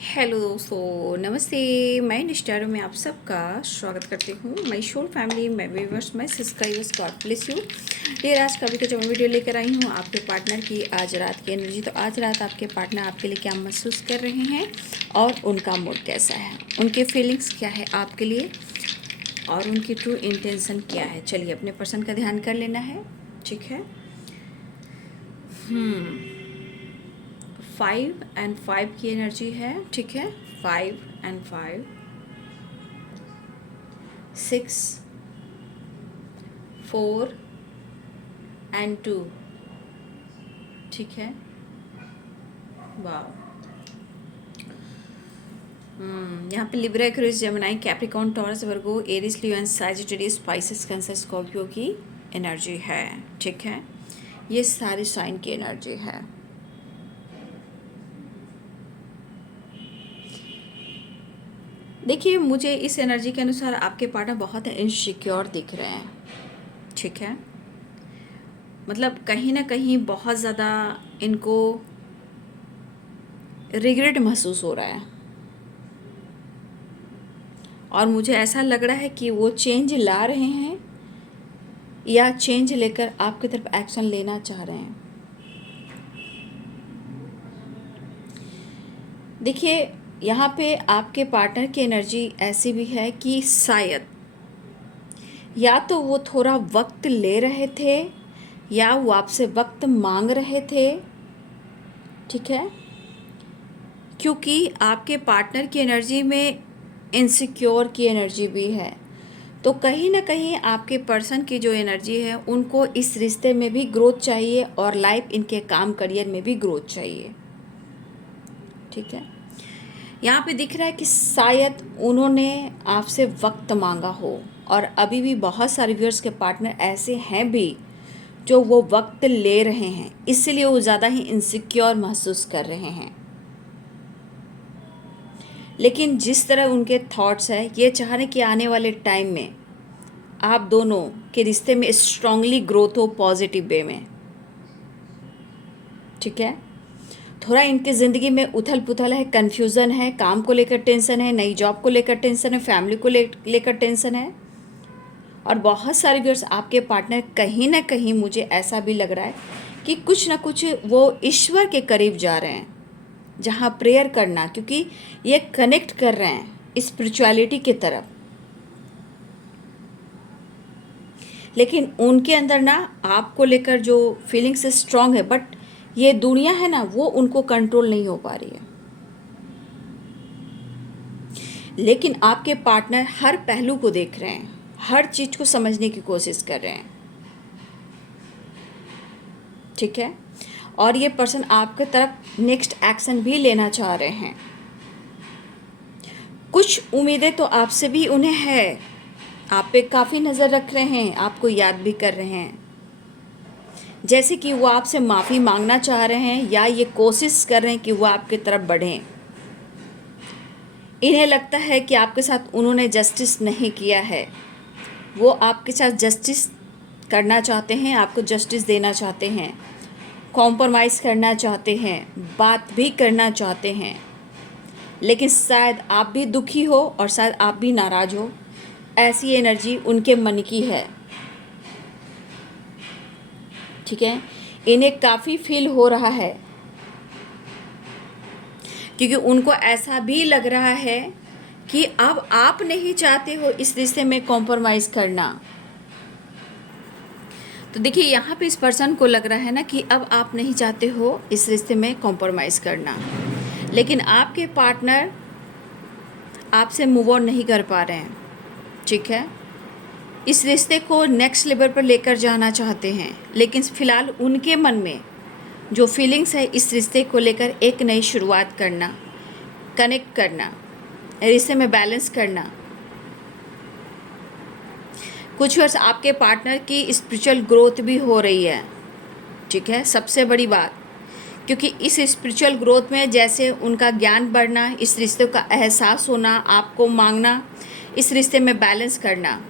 Hello दोस्तों, नमस्ते। मैं निष्ठा में आप सबका स्वागत करती हूँ। My whole family, my viewers, my subscribers, God bless you. Dear, आज का भी कुछ वीडियो लेकर आई हूँ आपके पार्टनर की आज रात की एनर्जी। तो आज रात आपके पार्टनर आपके लिए क्या महसूस कर रहे हैं और उनका मूड कैसा है, उनके फीलिंग्स क्या है आपके लिए और उनकी ट्रू इंटेंशन क्या है। चलिए अपने पर्सन का ध्यान कर लेना है, ठीक है। 5 एंड 5 की एनर्जी है, ठीक है। 5 एंड 5, 6, 4 एंड 2, ठीक है। वाह। यहाँ पे Libra, Aquarius, Gemini, Capricorn, taurus, Virgo, Aries, Leo and Sagittarius, spices, cancer, Scorpio की एनर्जी है, ठीक है। ये सारी साइन की एनर्जी है। देखिए, मुझे इस एनर्जी के अनुसार आपके पार्टनर बहुत इनसिक्योर दिख रहे हैं, ठीक है। मतलब कहीं ना कहीं बहुत ज़्यादा इनको रिग्रेट महसूस हो रहा है और मुझे ऐसा लग रहा है कि वो चेंज ला रहे हैं या चेंज लेकर आपकी तरफ एक्शन लेना चाह रहे हैं। देखिए, यहाँ पे आपके पार्टनर की एनर्जी ऐसी भी है कि शायद या तो वो थोड़ा वक्त ले रहे थे या वो आपसे वक्त मांग रहे थे, ठीक है। क्योंकि आपके पार्टनर की एनर्जी में इनसिक्योर की एनर्जी भी है, तो कहीं ना कहीं आपके पर्सन की जो एनर्जी है उनको इस रिश्ते में भी ग्रोथ चाहिए और लाइफ इनके काम करियर में भी ग्रोथ चाहिए, ठीक है। यहाँ पे दिख रहा है कि शायद उन्होंने आपसे वक्त मांगा हो और अभी भी बहुत सारे व्यूअर्स के पार्टनर ऐसे हैं भी जो वो वक्त ले रहे हैं, इसलिए वो ज़्यादा ही इनसिक्योर महसूस कर रहे हैं। लेकिन जिस तरह उनके थॉट्स है, ये चाह रहे कि आने वाले टाइम में आप दोनों के रिश्ते में स्ट्रांगली ग्रोथ हो पॉजिटिव वे में, ठीक है। थोड़ा इनकी ज़िंदगी में उथल पुथल है, कन्फ्यूज़न है, काम को लेकर टेंशन है, नई जॉब को लेकर टेंशन है, फैमिली को लेकर टेंशन है। और बहुत सारे व्यूअर्स आपके पार्टनर कहीं ना कहीं मुझे ऐसा भी लग रहा है कि कुछ ना कुछ वो ईश्वर के करीब जा रहे हैं, जहाँ प्रेयर करना, क्योंकि ये कनेक्ट कर रहे हैं स्पिरिचुअलिटी की तरफ। लेकिन उनके अंदर ना आपको लेकर जो फीलिंग्स स्ट्रांग है, बट ये दुनिया है ना, वो उनको कंट्रोल नहीं हो पा रही है। लेकिन आपके पार्टनर हर पहलू को देख रहे हैं, हर चीज़ को समझने की कोशिश कर रहे हैं, ठीक है। और ये पर्सन आपके तरफ नेक्स्ट एक्शन भी लेना चाह रहे हैं। कुछ उम्मीदें तो आपसे भी उन्हें है, आप पे काफ़ी नज़र रख रहे हैं, आपको याद भी कर रहे हैं। जैसे कि वो आपसे माफ़ी मांगना चाह रहे हैं या ये कोशिश कर रहे हैं कि वो आपकी तरफ बढ़ें। इन्हें लगता है कि आपके साथ उन्होंने जस्टिस नहीं किया है, वो आपके साथ जस्टिस करना चाहते हैं, आपको जस्टिस देना चाहते हैं, कॉम्प्रोमाइज़ करना चाहते हैं, बात भी करना चाहते हैं। लेकिन शायद आप भी दुखी हो और शायद आप भी नाराज़ हो, ऐसी एनर्जी उनके मन की है, ठीक है। इन्हें काफ़ी फील हो रहा है क्योंकि उनको ऐसा भी लग रहा है कि अब आप नहीं चाहते हो इस रिश्ते में कॉम्प्रोमाइज़ करना। तो देखिए, यहाँ पे इस पर्सन को लग रहा है ना कि अब आप नहीं चाहते हो इस रिश्ते में कॉम्प्रोमाइज़ करना, लेकिन आपके पार्टनर आपसे मूव ऑन नहीं कर पा रहे हैं, ठीक है। इस रिश्ते को नेक्स्ट लेवल पर लेकर जाना चाहते हैं, लेकिन फ़िलहाल उनके मन में जो फीलिंग्स है इस रिश्ते को लेकर एक नई शुरुआत करना, कनेक्ट करना, रिश्ते में बैलेंस करना। कुछ वर्ष आपके पार्टनर की स्पिरिचुअल ग्रोथ भी हो रही है, ठीक है, सबसे बड़ी बात। क्योंकि इस स्पिरिचुअल ग्रोथ में जैसे उनका ज्ञान बढ़ना, इस रिश्ते का एहसास होना, आपको मांगना, इस रिश्ते में बैलेंस करना।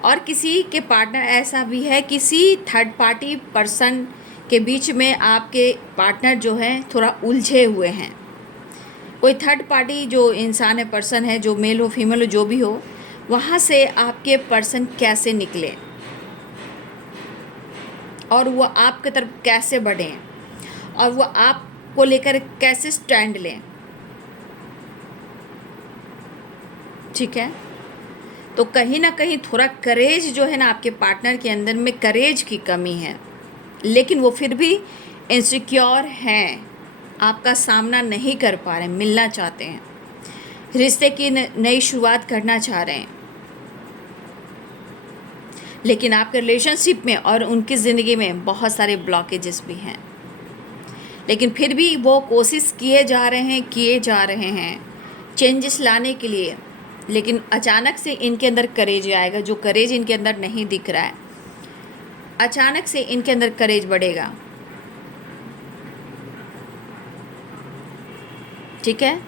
और किसी के पार्टनर ऐसा भी है, किसी थर्ड पार्टी पर्सन के बीच में आपके पार्टनर जो है थोड़ा उलझे हुए हैं। कोई थर्ड पार्टी जो इंसान है, पर्सन है, जो मेल हो फीमेल हो जो भी हो, वहाँ से आपके पर्सन कैसे निकले और वो आपकी तरफ कैसे बढ़ें और वो आपको लेकर कैसे स्टैंड लें। ठीक है, तो कहीं ना कहीं थोड़ा करेज जो है ना, आपके पार्टनर के अंदर में करेज की कमी है, लेकिन वो फिर भी इनसिक्योर हैं, आपका सामना नहीं कर पा रहे हैं, मिलना चाहते हैं, रिश्ते की नई शुरुआत करना चाह रहे हैं, लेकिन आपके रिलेशनशिप में और उनकी ज़िंदगी में बहुत सारे ब्लॉकेजेस भी हैं। लेकिन फिर भी वो कोशिश किए जा रहे हैं चेंजेस लाने के लिए। लेकिन अचानक से इनके अंदर करेज आएगा, जो करेज इनके अंदर नहीं दिख रहा है, अचानक से इनके अंदर करेज बढ़ेगा। ठीक है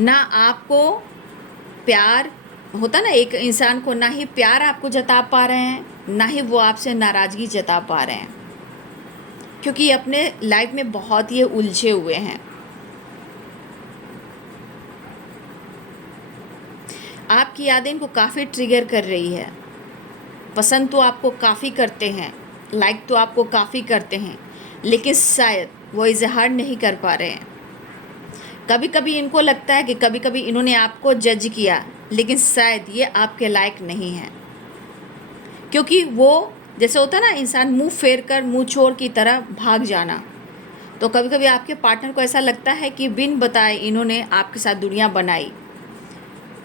ना, आपको प्यार होता ना, एक इंसान को ना ही प्यार आपको जता पा रहे हैं, ना ही वो आपसे नाराज़गी जता पा रहे हैं, क्योंकि अपने लाइफ में बहुत ही उलझे हुए हैं। आपकी यादें इनको काफ़ी ट्रिगर कर रही है। पसंद तो आपको काफ़ी करते हैं, लाइक तो आपको काफ़ी करते हैं, लेकिन शायद वो इजहार नहीं कर पा रहे हैं। कभी कभी इनको लगता है कि कभी कभी इन्होंने आपको जज किया, लेकिन शायद ये आपके लायक नहीं है, क्योंकि वो जैसे होता है ना, इंसान मुंह फेर कर मुंह चोर की तरह भाग जाना। तो कभी कभी आपके पार्टनर को ऐसा लगता है कि बिन बताए इन्होंने आपके साथ दुनिया बनाई,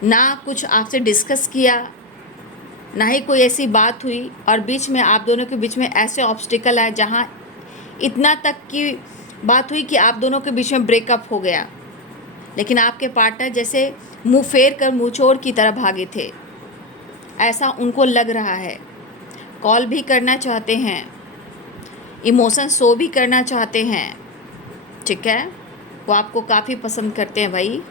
ना कुछ आपसे डिस्कस किया, ना ही कोई ऐसी बात हुई, और बीच में आप दोनों के बीच में ऐसे ऑब्स्टिकल आए जहाँ इतना तक की बात हुई कि आप दोनों के बीच में ब्रेकअप हो गया। लेकिन आपके पार्टनर जैसे मुंह फेर कर मुंह चोर की तरह भागे थे, ऐसा उनको लग रहा है। कॉल भी करना चाहते हैं, इमोशन शो भी करना चाहते हैं। ठीक है, वो आपको काफ़ी पसंद करते हैं भाई।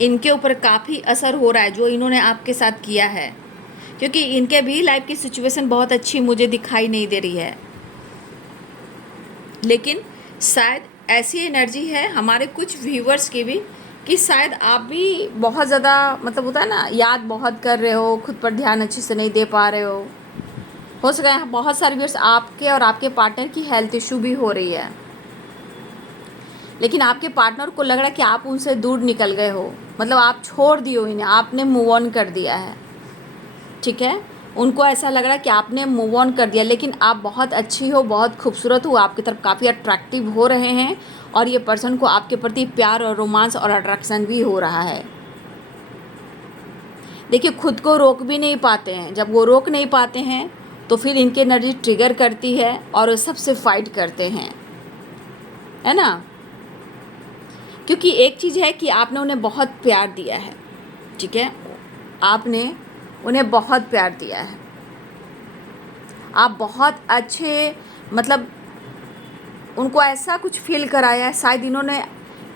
इनके ऊपर काफ़ी असर हो रहा है जो इन्होंने आपके साथ किया है, क्योंकि इनके भी लाइफ की सिचुएशन बहुत अच्छी मुझे दिखाई नहीं दे रही है। लेकिन शायद ऐसी एनर्जी है हमारे कुछ व्यूवर्स की भी कि शायद आप भी बहुत ज़्यादा, मतलब होता है ना, याद बहुत कर रहे हो, खुद पर ध्यान अच्छे से नहीं दे पा रहे हो सका है बहुत सारे व्यूअर्स आपके और आपके पार्टनर की हेल्थ इशू भी हो रही है, लेकिन आपके पार्टनर को लग रहा है कि आप उनसे दूर निकल गए हो, मतलब आप छोड़ दिए हो इन्हें, आपने मूव ऑन कर दिया है। ठीक है, उनको ऐसा लग रहा है कि आपने मूव ऑन कर दिया, लेकिन आप बहुत अच्छी हो, बहुत खूबसूरत हो, आपकी तरफ काफ़ी अट्रैक्टिव हो रहे हैं, और ये पर्सन को आपके प्रति प्यार और रोमांस और अट्रैक्शन भी हो रहा है। देखिए, खुद को रोक भी नहीं पाते हैं। जब वो रोक नहीं पाते हैं तो फिर इनकी एनर्जी ट्रिगर करती है और वो सबसे फाइट करते हैं, है ना। क्योंकि एक चीज़ है कि आपने उन्हें बहुत प्यार दिया है। ठीक है, आपने उन्हें बहुत प्यार दिया है, आप बहुत अच्छे, मतलब उनको ऐसा कुछ फील कराया है, शायद इन्होंने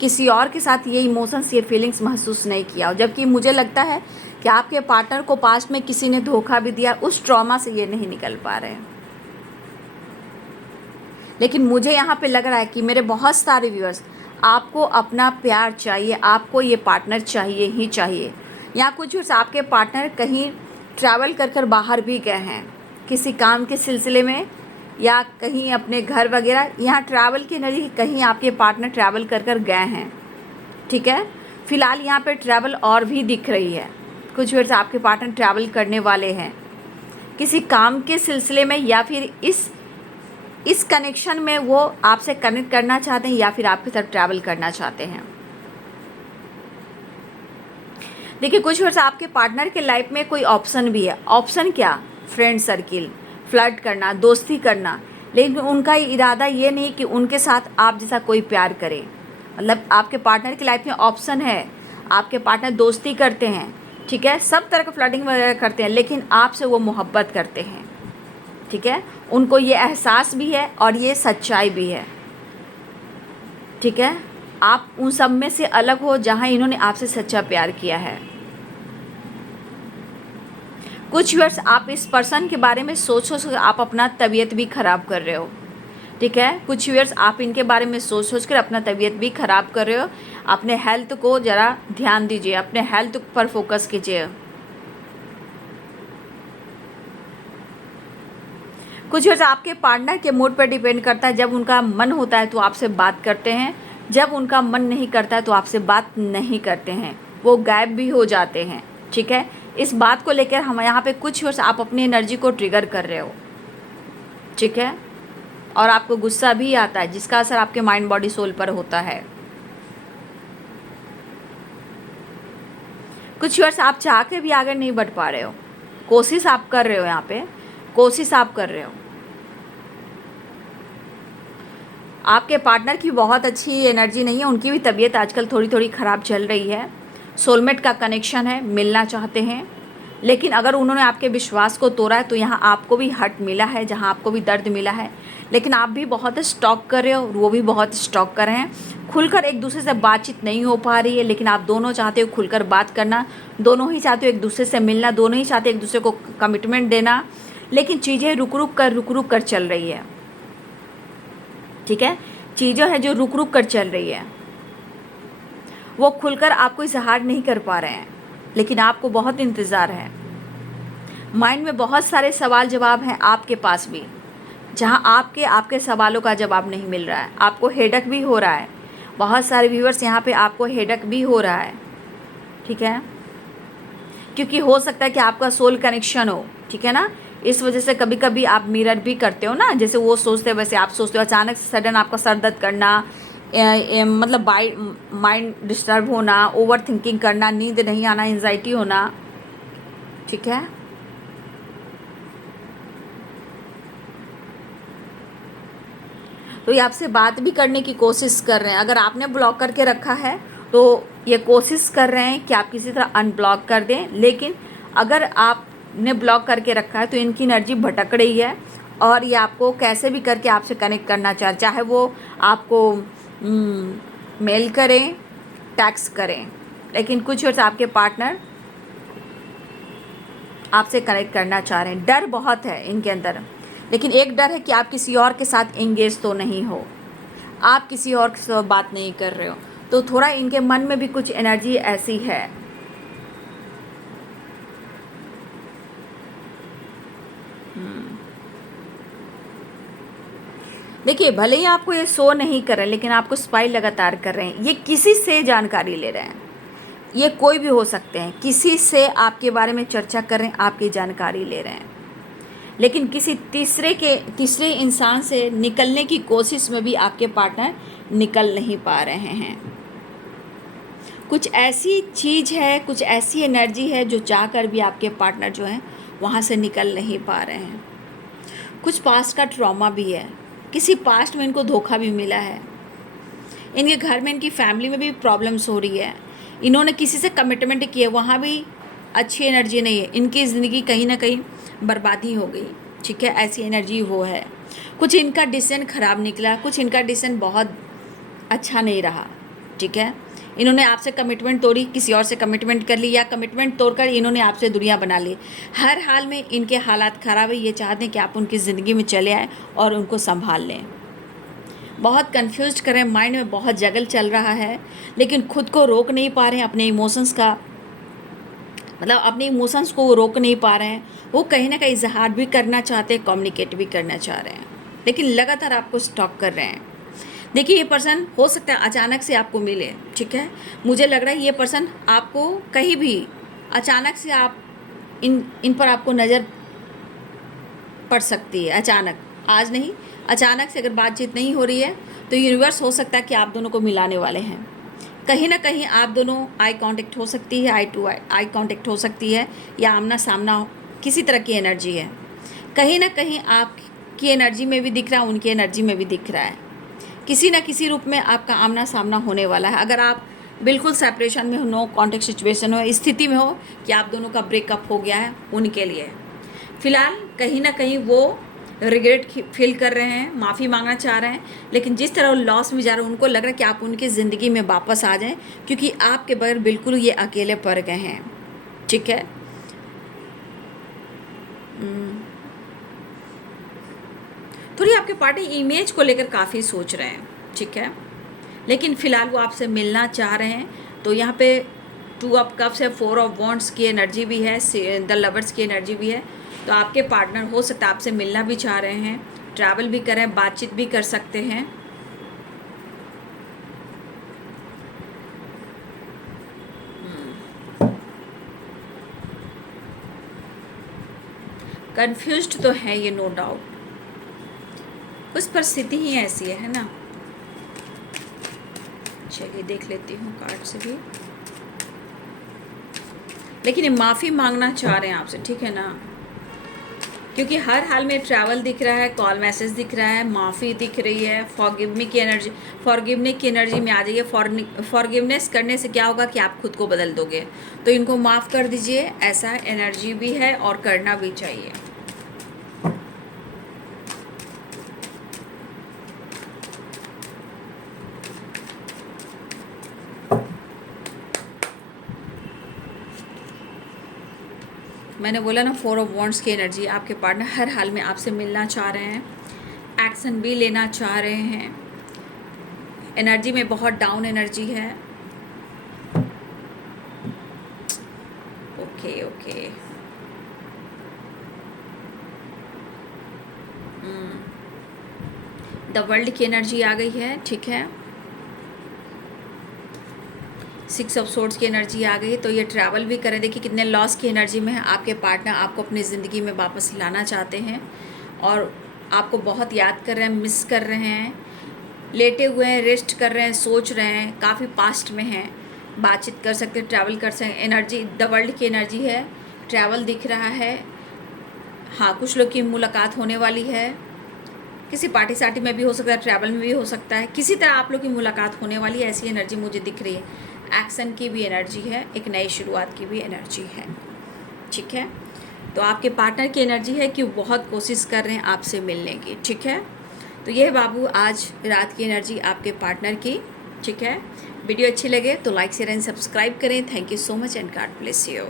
किसी और के साथ ये इमोशंस, ये फीलिंग्स महसूस नहीं किया। जबकि मुझे लगता है कि आपके पार्टनर को पास्ट में किसी ने धोखा भी दिया, उस ट्रॉमा से ये नहीं निकल पा रहे हैं। लेकिन मुझे यहाँ पे लग रहा है कि मेरे बहुत सारे व्यूअर्स, आपको अपना प्यार चाहिए, आपको ये पार्टनर चाहिए ही चाहिए। या कुछ व्यूअर्स, आपके पार्टनर कहीं ट्रैवल कर कर बाहर भी गए हैं किसी काम के सिलसिले में, या कहीं अपने घर वगैरह, यहाँ ट्रैवल की एनर्जी, कहीं आपके पार्टनर ट्रैवल कर कर गए हैं। ठीक है, फ़िलहाल यहाँ पे ट्रैवल और भी दिख रही है। कुछ व्यूअर्स, आपके पार्टनर ट्रैवल करने वाले हैं किसी काम के सिलसिले में, या फिर इस कनेक्शन में वो आपसे कनेक्ट करना चाहते हैं, या फिर आपके साथ ट्रैवल करना चाहते हैं। देखिए, कुछ व्यूअर्स, आपके पार्टनर के लाइफ में कोई ऑप्शन भी है। ऑप्शन क्या? फ्रेंड सर्किल, फ्लर्ट करना, दोस्ती करना, लेकिन उनका इरादा ये नहीं कि उनके साथ आप जैसा कोई प्यार करे। मतलब आपके पार्टनर की लाइफ में ऑप्शन है, आपके पार्टनर दोस्ती करते हैं, ठीक है, सब तरह का फ्लर्टिंग वगैरह करते हैं, लेकिन आपसे वो मोहब्बत करते हैं। ठीक है, उनको ये एहसास भी है और ये सच्चाई भी है। ठीक है, आप उन सब में से अलग हो जहाँ इन्होंने आपसे सच्चा प्यार किया है। कुछ व्यूअर्स आप इस पर्सन के बारे में सोच सोच कर आप अपना तबीयत भी ख़राब कर रहे हो, ठीक है। कुछ व्यूअर्स आप इनके बारे में सोच सोच कर अपना तबीयत भी ख़राब कर रहे हो। अपने हेल्थ को ज़रा ध्यान दीजिए, अपने हेल्थ पर फोकस कीजिए। कुछ व्यूअर्स आपके पार्टनर के मूड पर डिपेंड करता है। जब उनका मन होता है तो आपसे बात करते हैं, जब उनका मन नहीं करता है तो आपसे बात नहीं करते हैं, वो गायब भी हो जाते हैं, ठीक है। इस बात को लेकर हम यहाँ पे कुछ व्यूअर्स आप अपनी एनर्जी को ट्रिगर कर रहे हो, ठीक है, और आपको गुस्सा भी आता है जिसका असर आपके माइंड बॉडी सोल पर होता है। कुछ व्यूअर्स आप चाह के भी आगे नहीं बढ़ पा रहे हो, कोशिश आप कर रहे हो, यहाँ पे कोशिश आप कर रहे हो। आपके पार्टनर की बहुत अच्छी एनर्जी नहीं है, उनकी भी तबीयत आजकल थोड़ी थोड़ी ख़राब चल रही है। सोलमेट का कनेक्शन है, मिलना चाहते हैं, लेकिन अगर उन्होंने आपके विश्वास को तोड़ा है तो यहाँ आपको भी हर्ट मिला है, जहाँ आपको भी दर्द मिला है। लेकिन आप भी बहुत स्टॉक कर रहे हो और वो भी बहुत स्टॉक कर रहे हैं। खुलकर एक दूसरे से बातचीत नहीं हो पा रही है, लेकिन आप दोनों चाहते हो खुलकर बात करना, दोनों ही चाहते हो एक दूसरे से मिलना, दोनों ही चाहते हो एक दूसरे को कमिटमेंट देना, लेकिन चीज़ें रुक रुक कर चल रही है, ठीक है। चीज़ें हैं जो रुक कर चल रही है, वो खुलकर आपको इजहार नहीं कर पा रहे हैं, लेकिन आपको बहुत इंतज़ार है। माइंड में बहुत सारे सवाल जवाब हैं आपके पास भी, जहां आपके सवालों का जवाब नहीं मिल रहा है। आपको हेडक भी हो रहा है, बहुत सारे व्यूअर्स यहाँ पे आपको हेडक भी हो रहा है, ठीक है, क्योंकि हो सकता है कि आपका सोल कनेक्शन हो, ठीक है ना। इस वजह से कभी कभी आप मिरर भी करते हो ना, जैसे वो सोचते हैं वैसे आप सोचते हो। अचानक से सडन आपका सर दर्द करना, मतलब माइंड डिस्टर्ब होना, ओवर थिंकिंग करना, नींद नहीं आना, एंजाइटी होना, ठीक है। तो ये आपसे बात भी करने की कोशिश कर रहे हैं। अगर आपने ब्लॉक करके रखा है तो ये कोशिश कर रहे हैं कि आप किसी तरह अनब्लॉक कर दें, लेकिन अगर आपने ब्लॉक करके रखा है तो इनकी एनर्जी भटक रही है और ये आपको कैसे भी करके आपसे कनेक्ट करना चाहे वो आपको मेल करें, टैक्स करें, लेकिन कुछ और आपके पार्टनर आपसे कनेक्ट करना चाह रहे हैं। डर बहुत है इनके अंदर, लेकिन एक डर है कि आप किसी और के साथ एंगेज तो नहीं हो, आप किसी और के साथ बात नहीं कर रहे हो, तो थोड़ा इनके मन में भी कुछ एनर्जी ऐसी है। देखिए, भले ही आपको ये शो नहीं कर रहे, लेकिन आपको स्पाई लगातार कर रहे हैं। ये किसी से जानकारी ले रहे हैं, ये कोई भी हो सकते हैं, किसी से आपके बारे में चर्चा कर रहे हैं, आपकी जानकारी ले रहे हैं, लेकिन किसी तीसरे इंसान से निकलने की कोशिश में भी आपके पार्टनर निकल नहीं पा रहे हैं। कुछ ऐसी चीज़ है, कुछ ऐसी एनर्जी है जो चाहकर भी आपके पार्टनर जो हैं वहाँ से निकल नहीं पा रहे हैं। कुछ पास्ट का ट्रॉमा भी है, किसी पास्ट में इनको धोखा भी मिला है, इनके घर में, इनकी फैमिली में भी प्रॉब्लम्स हो रही है, इन्होंने किसी से कमिटमेंट किया, वहाँ भी अच्छी एनर्जी नहीं है, इनकी ज़िंदगी कहीं ना कहीं बर्बादी हो गई, ठीक है, ऐसी एनर्जी वो है। कुछ इनका डिसीजन ख़राब निकला, कुछ इनका डिसीजन बहुत अच्छा नहीं रहा, ठीक है। इन्होंने आपसे कमिटमेंट तोड़ी, किसी और से कमिटमेंट कर ली, या कमिटमेंट तोड़कर इन्होंने आपसे दुनिया बना ली। हर हाल में इनके हालात ख़राब है, ये चाहते हैं कि आप उनकी ज़िंदगी में चले आए और उनको संभाल लें। बहुत कंफ्यूज कर रहे हैं, माइंड में बहुत जगल चल रहा है, लेकिन खुद को रोक नहीं पा रहे हैं, अपने इमोशंस का, मतलब अपने इमोशंस को वो रोक नहीं पा रहे हैं। वो कहीं ना कहीं इजहार भी करना चाहते हैं, कम्युनिकेट भी करना चाह रहे हैं, लेकिन लगातार आपको स्टॉक कर रहे हैं। देखिए, ये पर्सन हो सकता है अचानक से आपको मिले, ठीक है। मुझे लग रहा है ये पर्सन आपको कहीं भी अचानक से आप इन पर आपको नज़र पड़ सकती है, अचानक, आज नहीं, अचानक से अगर बातचीत नहीं हो रही है तो यूनिवर्स हो सकता है कि आप दोनों को मिलाने वाले हैं। कहीं ना कहीं आप दोनों आई कांटेक्ट हो सकती है, आई टू आई कांटेक्ट हो सकती है, या आमना सामना किसी तरह की एनर्जी है। कहीं ना कहीं आपकी एनर्जी में भी दिख रहा है, उनकी एनर्जी में भी दिख रहा है, किसी न किसी रूप में आपका आमना सामना होने वाला है। अगर आप बिल्कुल सेपरेशन में हो, नो कांटेक्ट सिचुएशन हो, स्थिति में हो कि आप दोनों का ब्रेकअप हो गया है, उनके लिए फ़िलहाल कहीं ना कहीं वो रिग्रेट फील कर रहे हैं, माफ़ी मांगना चाह रहे हैं, लेकिन जिस तरह वो लॉस में जा रहे हैं, उनको लग रहा है कि आप उनकी ज़िंदगी में वापस आ जाएं, क्योंकि आपके बगैर बिल्कुल ये अकेले पड़ गए हैं, ठीक है। थोड़ी आपके पार्टनर इमेज को लेकर काफ़ी सोच रहे हैं, ठीक है, लेकिन फ़िलहाल वो आपसे मिलना चाह रहे हैं। तो यहाँ पे 2 ऑफ कप्स है, 4 ऑफ वॉन्ड्स की एनर्जी भी है, द लवर्स की एनर्जी भी है। तो आपके पार्टनर हो सकता है आपसे मिलना भी चाह रहे हैं, ट्रैवल भी करें, बातचीत भी कर सकते हैं। कंफ्यूज्ड तो है ये, नो डाउट, कुछ परिस्थिति ही ऐसी है ना। चलिए देख लेती हूँ कार्ड से भी, लेकिन ये माफ़ी मांगना चाह रहे हैं आपसे, ठीक है ना, क्योंकि हर हाल में ट्रैवल दिख रहा है, कॉल मैसेज दिख रहा है, माफ़ी दिख रही है, फॉरगिवनेस की एनर्जी में आ जाइए। फॉरगिवनेस करने से क्या होगा कि आप खुद को बदल दोगे, तो इनको माफ़ कर दीजिए, ऐसा एनर्जी भी है और करना भी चाहिए। मैंने बोला ना 4 ऑफ वॉन्ड्स की एनर्जी, आपके पार्टनर हर हाल में आपसे मिलना चाह रहे हैं, एक्शन भी लेना चाह रहे हैं। एनर्जी में बहुत डाउन एनर्जी है। ओके ओके, द वर्ल्ड की एनर्जी आ गई है, ठीक है, 6 ऑफ सोर्ड्स की एनर्जी आ गई। तो ये ट्रैवल भी करें, देखिए कितने लॉस की एनर्जी में है। आपके पार्टनर आपको अपनी ज़िंदगी में वापस लाना चाहते हैं और आपको बहुत याद कर रहे हैं, मिस कर रहे हैं, लेटे हुए हैं, रेस्ट कर रहे हैं, सोच रहे हैं, काफ़ी पास्ट में हैं, बातचीत कर सकते हैं, ट्रैवल कर सकते हैं। एनर्जी द वर्ल्ड की एनर्जी है, ट्रैवल दिख रहा है। हाँ, कुछ लोग की मुलाकात होने वाली है, किसी पार्टी सार्टी में भी हो सकता है, ट्रैवल में भी हो सकता है, किसी तरह आप लोग की मुलाकात होने वाली है, ऐसी एनर्जी मुझे दिख रही है। एक्शन की भी एनर्जी है, एक नई शुरुआत की भी एनर्जी है, ठीक है। तो आपके पार्टनर की एनर्जी है कि वो बहुत कोशिश कर रहे हैं आपसे मिलने की, ठीक है। तो ये बाबू आज रात की एनर्जी आपके पार्टनर की, ठीक है। वीडियो अच्छी लगे तो लाइक शेयर एंड सब्सक्राइब करें। Thank you so much and God bless you.